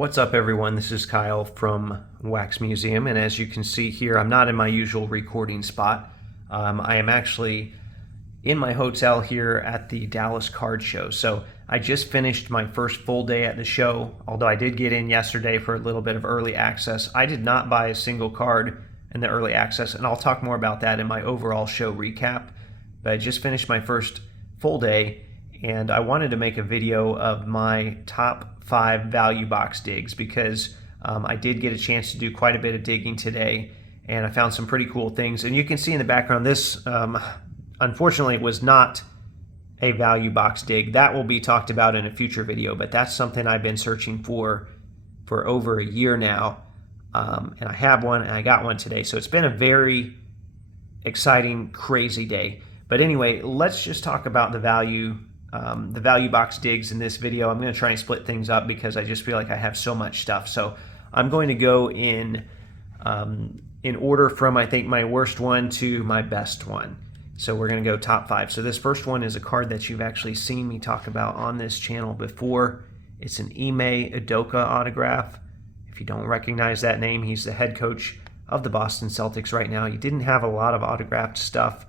What's up, everyone? This is Kyle from Wax Museum, and as you can see here, I'm not in my usual recording spot. I am actually in my hotel here at the Dallas Card Show. So I just finished my first full day at the show, although I did get in yesterday for a little bit of early access. I did not buy a single card in the early access, and I'll talk more about that in my overall show recap. But I just finished my first full day, and I wanted to make a video of my top 5 value box digs because I did get a chance to do quite a bit of digging today, and I found some pretty cool things. And you can see in the background, this unfortunately was not a value box dig. That will be talked about in a future video, but that's something I've been searching for over a year now, and I have one, and I got one today. So it's been a very exciting, crazy day. But anyway, let's just talk about the value box digs in this video. I'm going to try and split things up because I just feel like I have so much stuff. So I'm going to go in order from, I think, my worst one to my best one. So we're going to go top 5. So this first one is a card that you've actually seen me talk about on this channel before. It's an Ime Udoka autograph. If you don't recognize that name, he's the head coach of the Boston Celtics right now. He didn't have a lot of autographed stuff.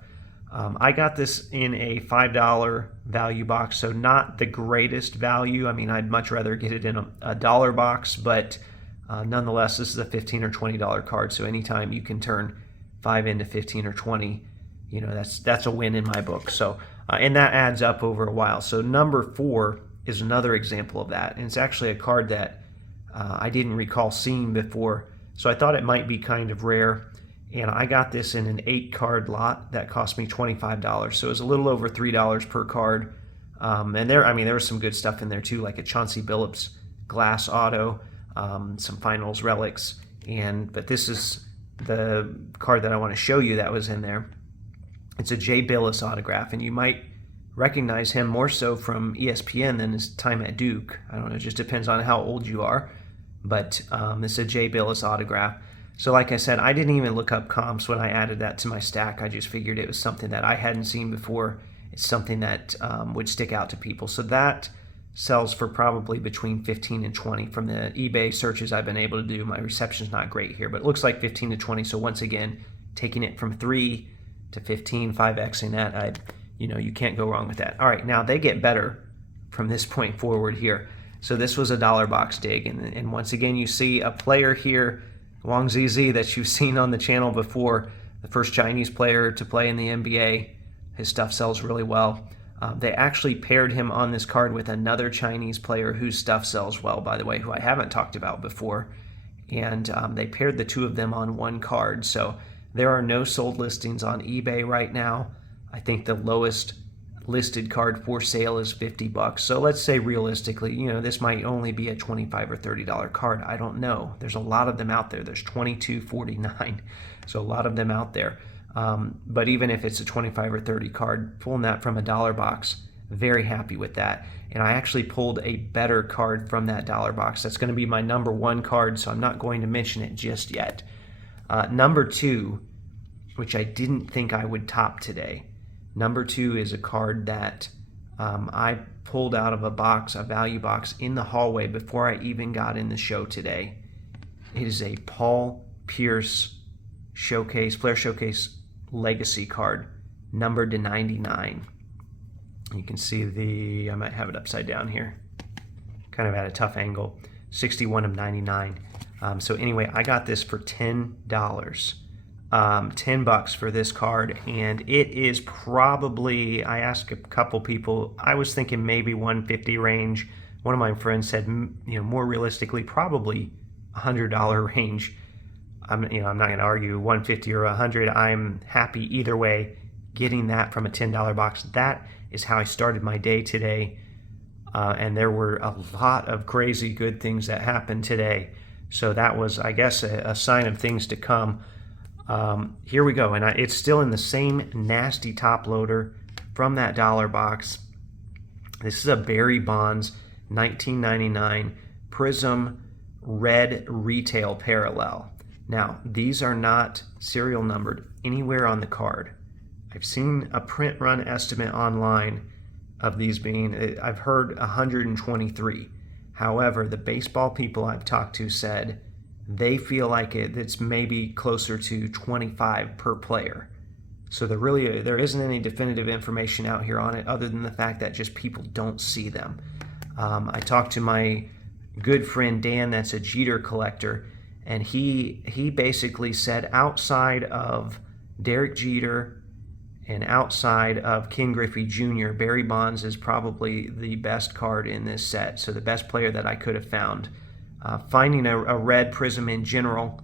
I got this in a $5 value box, so not the greatest value. I mean, I'd much rather get it in a dollar box, but nonetheless, this is a $15 or $20 card. So anytime you can turn 5 into 15 or 20, you know, that's a win in my book. So and that adds up over a while. So number 4 is another example of that, and it's actually a card that I didn't recall seeing before, so I thought it might be kind of rare. And I got this in an 8-card lot that cost me $25. So it was a little over $3 per card. And there was some good stuff in there too, like a Chauncey Billups glass auto, some finals relics. But this is the card that I want to show you that was in there. It's a Jay Bilas autograph, and you might recognize him more so from ESPN than his time at Duke. I don't know, it just depends on how old you are. But it's a Jay Bilas autograph. So like I said, I didn't even look up comps when I added that to my stack. I just figured it was something that I hadn't seen before. It's something that would stick out to people. So that sells for probably between 15 and 20 from the eBay searches I've been able to do. My reception's not great here, but it looks like 15 to 20. So once again, taking it from 3 to 15, 5xing that, you can't go wrong with that. All right, now they get better from this point forward here. So this was a dollar box dig, and once again, you see a player here, Longzz, that you've seen on the channel before, the first Chinese player to play in the NBA. His stuff sells really well. They actually paired him on this card with another Chinese player whose stuff sells well, by the way, who I haven't talked about before. And they paired the two of them on one card. So there are no sold listings on eBay right now. I think the lowest listed card for sale is $50. So let's say realistically, this might only be a $25 or $30 card. I don't know. There's a lot of them out there. There's $22.49, so a lot of them out there. But even if it's a $25 or $30 card, pulling that from a dollar box, very happy with that. And I actually pulled a better card from that dollar box. That's going to be my number 1 card, so I'm not going to mention it just yet. Number 2, which I didn't think I would top today. Number 2 is a card that I pulled out of a value box in the hallway before I even got in the show today. It is a Paul Pierce Player Showcase Legacy card, numbered to 99. You can see I might have it upside down here, kind of at a tough angle, 61 of 99. So anyway, I got this for $10. $10 for this card, and it is probably, I asked a couple people, I was thinking maybe 150 range. One of my friends said, more realistically, probably $100 range. I'm not going to argue 150 or 100. I'm happy either way getting that from a $10 box. That is how I started my day today, and there were a lot of crazy good things that happened today. So that was, I guess, a sign of things to come. Here we go, and it's still in the same nasty top loader from that dollar box. This is a Barry Bonds 1999 Prism Red Retail Parallel. Now, these are not serial numbered anywhere on the card. I've seen a print run estimate online of these being, I've heard 123. However, the baseball people I've talked to said they feel like it's maybe closer to 25 per player. So there isn't any definitive information out here on it other than the fact that just people don't see them. I talked to my good friend Dan, that's a Jeter collector, and he basically said outside of Derek Jeter and outside of Ken Griffey Jr., Barry Bonds is probably the best card in this set, so the best player that I could have found. Finding a red prism in general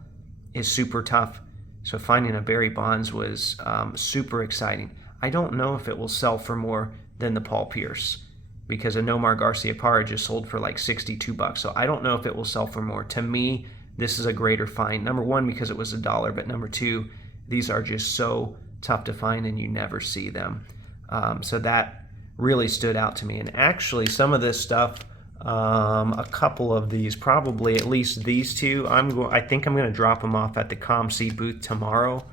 is super tough, so finding a Barry Bonds was super exciting. I don't know if it will sell for more than the Paul Pierce, because a Nomar Garciaparra just sold for like $62, so I don't know if it will sell for more. To me, this is a greater find. Number one, because it was $1, but number two, these are just so tough to find and you never see them. So that really stood out to me. And actually, some of this stuff, a couple of these, probably at least these two, I think I'm going to drop them off at the ComC booth tomorrow,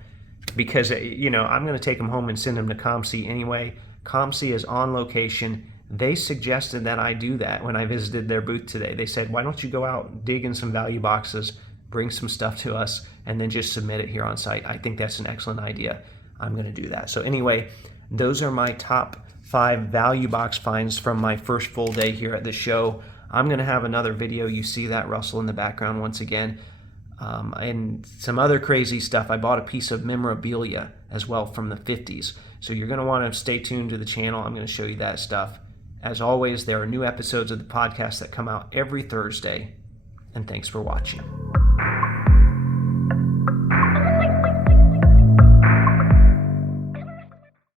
because I'm going to take them home and send them to ComC anyway. ComC is on location. They suggested that I do that when I visited their booth today. They said, why don't you go out, dig in some value boxes, bring some stuff to us, and then just submit it here on site. I think that's an excellent idea. I'm going to do that. So anyway, those are my top 5 value box finds from my first full day here at the show. I'm going to have another video. You see that rustle in the background once again. And some other crazy stuff. I bought a piece of memorabilia as well from the 50s. So you're going to want to stay tuned to the channel. I'm going to show you that stuff. As always, there are new episodes of the podcast that come out every Thursday. And thanks for watching.